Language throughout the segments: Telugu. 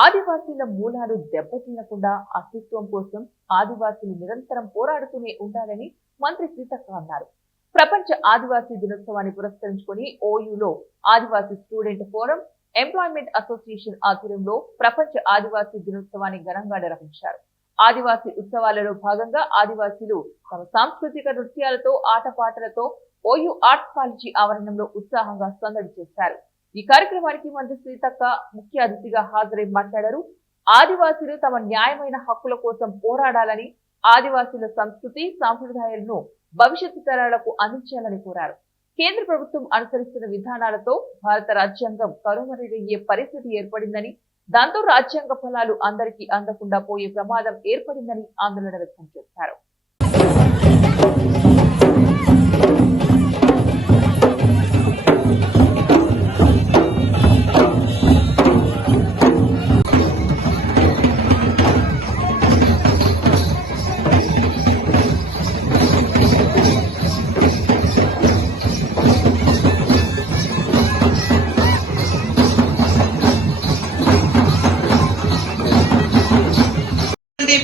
ఆదివాసీల మూలాలు దెబ్బతినకుండా అస్తిత్వం కోసం ఆదివాసీలు నిరంతరం పోరాడుతూనే ఉండాలని మంత్రి సీతక్క అన్నారు. ప్రపంచ ఆదివాసీ దినోత్సవాన్ని పురస్కరించుకుని ఓయూలో ఆదివాసీ స్టూడెంట్ ఫోరం, ఎంప్లాయ్మెంట్ అసోసియేషన్ ఆధ్వర్యంలో ప్రపంచ ఆదివాసీ దినోత్సవాన్ని ఘనంగా నిర్వహించారు. ఆదివాసీ ఉత్సవాలలో భాగంగా ఆదివాసీలు తమ సాంస్కృతిక నృత్యాలతో, ఆటపాటలతో ఓయూ ఆర్ట్స్ కాలేజీ ఆవరణంలో ఉత్సాహంగా సందడి చేశారు. ఈ కార్యక్రమానికి మంత్రి సీతక్క ముఖ్య అతిథిగా హాజరై మాట్లాడారు. ఆదివాసీలు తమ న్యాయమైన హక్కుల కోసం పోరాడాలని, ఆదివాసీల సంస్కృతి సాంప్రదాయాలను భవిష్యత్తు తరాలకు అందించాలని కోరారు. కేంద్ర ప్రభుత్వం అనుసరిస్తున్న విధానాలతో భారత రాజ్యాంగం కనుమరుగయ్యే పరిస్థితి ఏర్పడిందని, దాంతో రాజ్యాంగ ఫలాలు అందరికీ అందకుండా పోయే ప్రమాదం ఏర్పడిందని ఆందోళన వ్యక్తం చేశారు.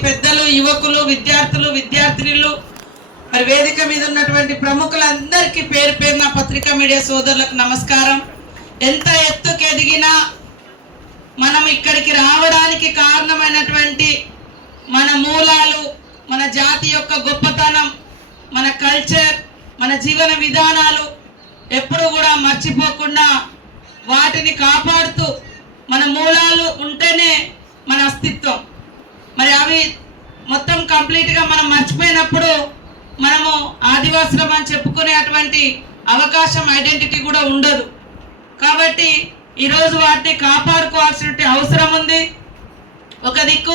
పెద్దలు, యువకులు, విద్యార్థులు, విద్యార్థినులు, మరి వేదిక మీద ఉన్నటువంటి ప్రముఖులందరికీ పేరు పేరున పత్రికా మీడియా సోదరులకు నమస్కారం. ఎంత ఎత్తుకు ఎదిగినా మనం ఇక్కడికి రావడానికి కారణమైనటువంటి మన మూలాలు, మన జాతి యొక్క గొప్పతనం, మన కల్చర్, మన జీవన విధానాలు ఎప్పుడు కూడా మర్చిపోకుండా వాటిని కాపాడుతూ మన మూలాలు ఉంటేనే మన అస్తిత్వం. మరి అవి మొత్తం కంప్లీట్గా మనం మర్చిపోయినప్పుడు మనము ఆదివాసులం అని చెప్పుకునేటువంటి అవకాశం, ఐడెంటిటీ కూడా ఉండదు. కాబట్టి ఈరోజు వాటిని కాపాడుకోవాల్సిన అవసరం ఉంది. ఒక దిక్కు